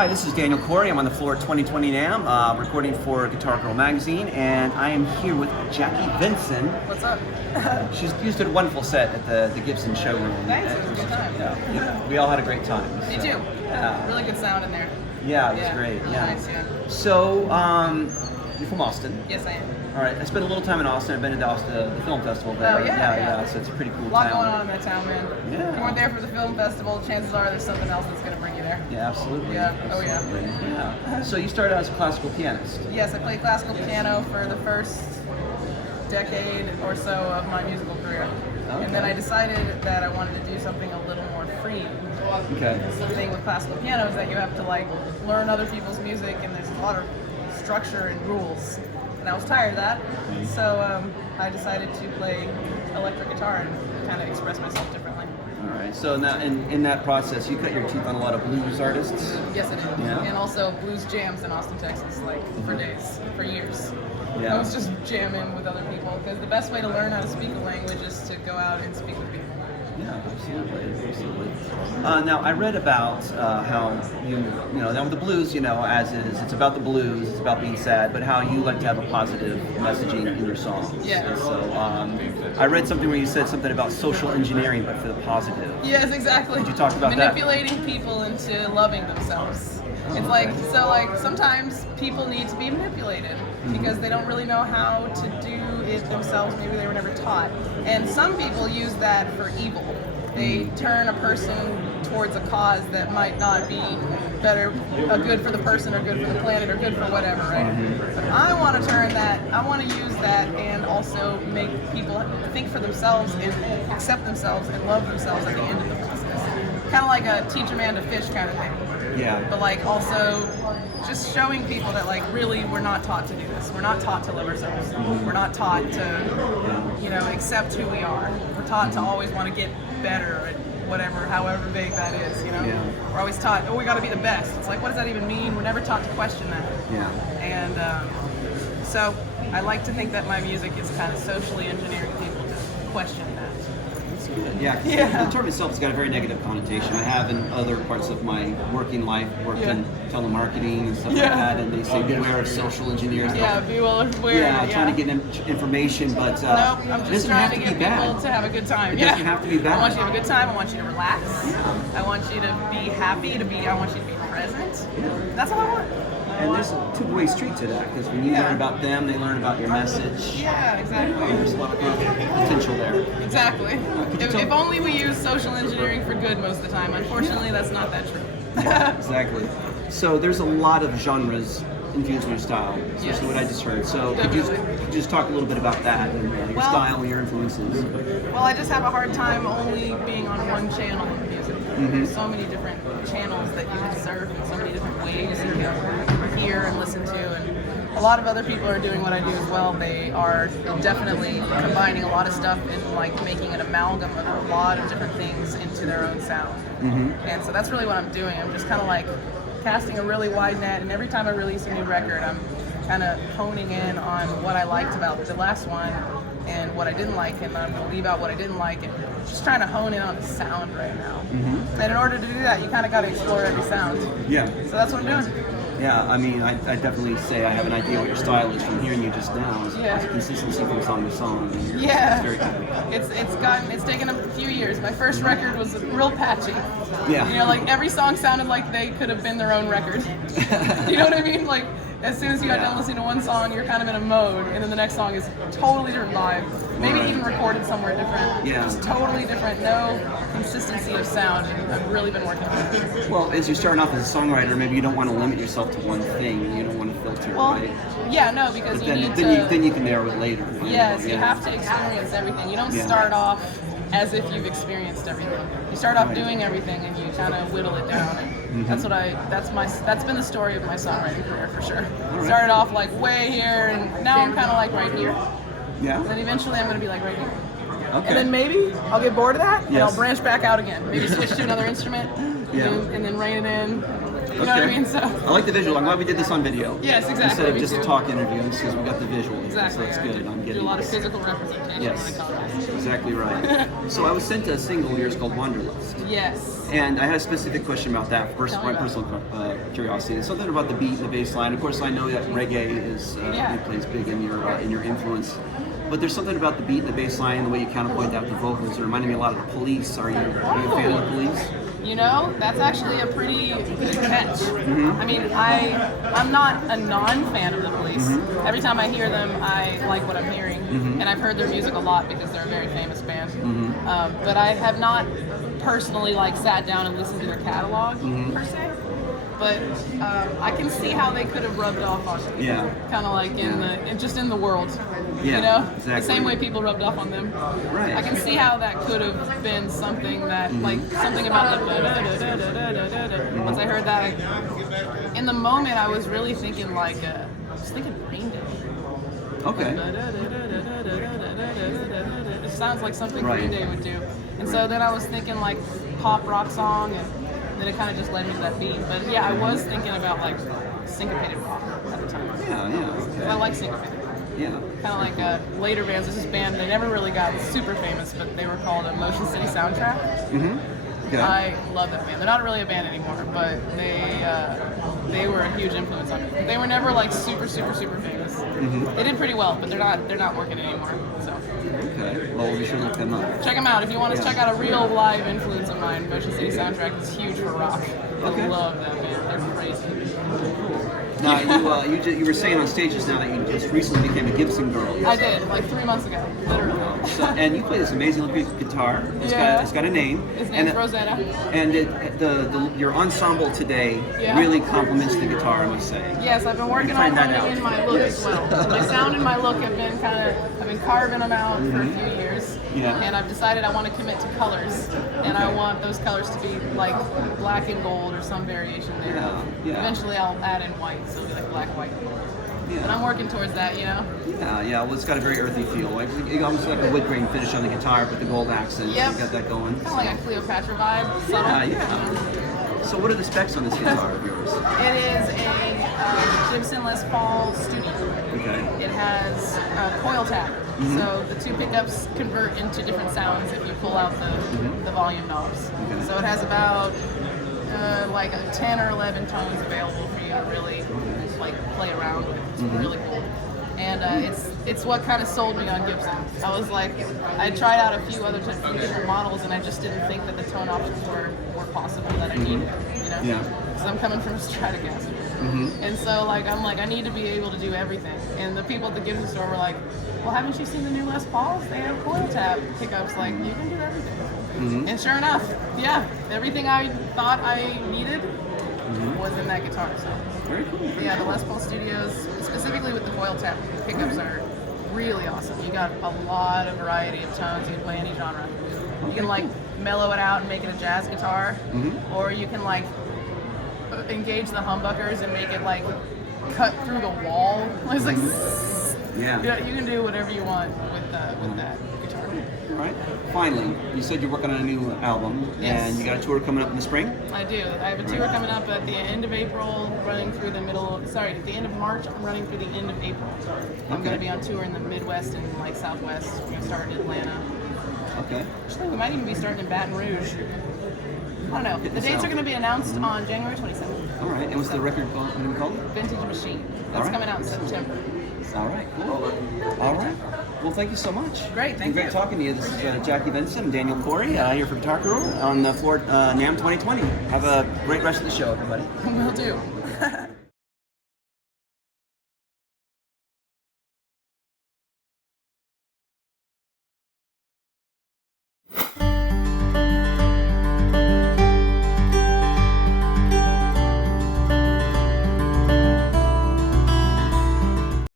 Hi, this is Daniel Corey. I'm on the floor at 2020 NAMM, recording for Guitar Girl magazine, and I am here with Jackie Venson. What's up? You did a wonderful set at the Gibson Showroom. Thanks, it was a good time. Yeah, we all had a great time. Me too. Yeah. Really good sound in there. Yeah, it was great. Yeah. Nice, yeah. So, you're from Austin. Yes, I am. All right, I spent a little time in Austin. I've been to the film festival there. Oh, yeah. So it's a pretty cool A lot town. going on in that town, man. Yeah. If you weren't there for the film festival, chances are there's something else that's going to bring you there. Yeah, absolutely. Yeah. Oh, yeah. Absolutely. Yeah. So you started out as a classical pianist. Yes, I played classical piano for the first decade or so of my musical career. Okay. And then I decided that I wanted to do something a little more free. Okay. The thing with classical piano is that you have to like learn other people's music, and there's a lot of structure and rules. And I was tired of that, so I decided to play electric guitar and kind of express myself differently. All right. So now, in that process, you cut your teeth on a lot of blues artists. Yes, I did. Yeah. And also blues jams in Austin, Texas, like for days, for years. Yeah. I was just jamming with other people, because the best way to learn how to speak a language is to go out and speak with people. Yeah, absolutely. Now, I read about how now with the blues, as is, it's about the blues, it's about being sad, but how you like to have a positive messaging in your songs. Yeah. And so I read something where you said something about social engineering, but for the positive. Yes, exactly. Could you talk about Manipulating people into loving themselves. It's like, sometimes people need to be manipulated because they don't really know how to do it themselves. Maybe they were never taught. And some people use that for evil. They turn a person towards a cause that might not be good for the person or good for the planet or good for whatever, right? But I want to turn that, I want to use that and also make people think for themselves and accept themselves and love themselves at the end of the process. Kind of like a teach a man to fish kind of thing. Yeah. But like also just showing people that like really we're not taught to do this. We're not taught to love ourselves. We're not taught to, accept who we are. We're taught to always want to get better at whatever, however big that is, Yeah. We're always taught, we got to be the best. It's like, what does that even mean? We're never taught to question that. Yeah. And so I like to think that my music is kind of socially engineering people to question that. Yeah, the term itself has got a very negative connotation. I have in other parts of my working life worked in telemarketing and stuff like that, and they say beware of social engineers. Yeah, be aware. Trying to get information, but nope, I'm just trying to get people to have a good time. It doesn't have to be bad. I want you to have a good time. I want you to relax. I want you to be happy. I want you to be present. That's all I want. And there's a two-way street to that, because when you learn about them, they learn about your message. Yeah, exactly. There's a lot of potential there. Exactly. If only we use social engineering for good most of the time. Unfortunately, that's not that true. Yeah, exactly. So there's a lot of genres infused in your style, especially what I just heard. So could you just talk a little bit about that and your style and your influences? Well, I just have a hard time only being on one channel of music. There's so many different channels that you can surf in so many different ways you can hear and listen to, and a lot of other people are doing what I do as well. They are definitely combining a lot of stuff and like making an amalgam of a lot of different things into their own sound. And so that's really what I'm doing. I'm just kind of like casting a really wide net, and every time I release a new record, I'm kind of honing in on what I liked about the last one and what I didn't like, and I'm going to leave out what I didn't like, and just trying to hone in on the sound right now. And in order to do that, you kind of got to explore every sound. Yeah. So that's what I'm doing. Yeah, I mean, I definitely say I have an idea what your style is from hearing you just now. It's consistency from song to song. Yeah. It's very good. It's taken a few years. My first record was real patchy. Yeah. Like every song sounded like they could have been their own record. You know what I mean? Like as soon as you got done listening to one song, you're kind of in a mode, and then the next song is totally different vibe. Maybe even recorded somewhere different. Yeah. Just totally different. No consistency of sound, and I've really been working on it. Well, as you're starting off as a songwriter, maybe you don't want to limit yourself to one thing. You don't want to filter, right? Yeah, no, because But you then, need then to... you can narrow it later. Yes, you have to experience everything. You don't start off as if you've experienced everything. You start off doing everything, and you kind of whittle it down. And that's been the story of my songwriting career for sure. Started off like way here, and now I'm kind of like right here. Yeah. And then eventually I'm going to be like right here. Okay. And then maybe I'll get bored of that, and Yes. I'll branch back out again. Maybe switch to another instrument, and then rein it in. You know what I mean? So I like the visual. I'm glad we did this on video. Yes, exactly. Instead of Me just too. a talk interview, because we got the visual. Here, exactly. So that's good. I'm Do getting a lot of this. physical representation. Yes, on the colors. exactly right. So I was sent a single of yours called Wanderlust. Yes. And I had a specific question about that, my personal curiosity. It's something about the beat and the bass line. Of course, I know that reggae is it plays big in your influence. But there's something about the beat and the bass line, the way you counterpoint that with the vocals. It reminded me a lot of the Police. Are you a fan of the Police? You know, that's actually a pretty good catch. I mean, I'm not a non-fan of the Police. Every time I hear them, I like what I'm hearing, and I've heard their music a lot because they're a very famous band. But I have not personally like sat down and listened to their catalog per se. But I can see how they could have rubbed off on me. Yeah. Kind of like in the world. Yeah, you know, exactly. the same way people rubbed off on them. Right. I can see how that could have been something that, like, something about like. Once I heard that, in the moment, I was really thinking like, I was thinking Green Day. Okay. It sounds like something Right. Green Day would do. And so then I was thinking like pop rock song, and then it kind of just led me to that beat. But yeah, I was thinking about like syncopated rock at the time. Yeah. 'Cause I like syncopated. Yeah. Kind of like later bands. There's this band, they never really got super famous, but they were called a Motion City Soundtrack. Yeah. I love that band. They're not really a band anymore, but they were a huge influence on me. They were never like super famous. They did pretty well, but they're not working anymore. So Okay. Well, we'll be sure to look them up. check them out if you want to check out a real live influence of mine. Motion City Soundtrack is huge for rock. Okay. I love that band. They're crazy. Now, you were saying on stage just now that you just recently became a Gibson girl. I did like 3 months ago, literally. So, and you play this amazing looking guitar. Yeah. It's got a name. His name's Rosetta. And your ensemble today really complements the guitar, I must say. Yes, I've been working on honing in my look as well. My sound and my look have been I've been carving them out for a few years. Yeah. And I've decided I want to commit to colors. And I want those colors to be like black and gold or some variation there. Yeah. Eventually I'll add in white, so it'll be like black, white, gold. Yeah. And I'm working towards that, you know? Yeah. Well, it's got a very earthy feel. Like almost like a wood grain finish on the guitar with the gold accent. Yep. You got that going. Kind of like a Cleopatra vibe. Subtle. Yeah. So what are the specs on this guitar of yours? It is a Gibson Les Paul Studio. Okay. It has a coil tap, so the two pickups convert into different sounds if you pull out the volume knobs. Okay. So it has about like 10 or 11 tones available for you to really like play around with. It's really cool. And it's what kind of sold me on Gibson. I was like, I tried out a few different models, and I just didn't think that the tone options were possible that I needed. You know? Yeah. Because I'm coming from a Stratocaster. And so I'm like, I need to be able to do everything. And the people at the Gibson store were like, well, haven't you seen the new Les Pauls? They have coil tap pickups. Like, you can do everything. And sure enough, yeah, everything I thought I needed was in that guitar. So Very cool. yeah, the Les Paul Studios, specifically with the coil tap pickups, are really awesome. You got a lot of variety of tones. You can play any genre. You can like mellow it out and make it a jazz guitar, or you can like engage the humbuckers and make it like cut through the wall. It's like you can do whatever you want with that guitar. All right. Finally, you said you're working on a new album, and you got a tour coming up in the spring? I do. I have a tour coming up at the end of April, running through the at the end of March, I'm running through the end of April. I'm going to be on tour in the Midwest and like Southwest. We're going to start in Atlanta. Okay. Actually, we might even be starting in Baton Rouge. I don't know. The dates are going to be announced on January 27th. All right. And what's the record called? Vintage Machine. That's coming out in September. All right. Cool. All right. Well, thank you so much. Great. Thank you. Great talking to you. This is Jackie Venson and Daniel Corey here for Guitar Guru on the floor NAMM 2020. Have a great rest of the show, everybody. Will do.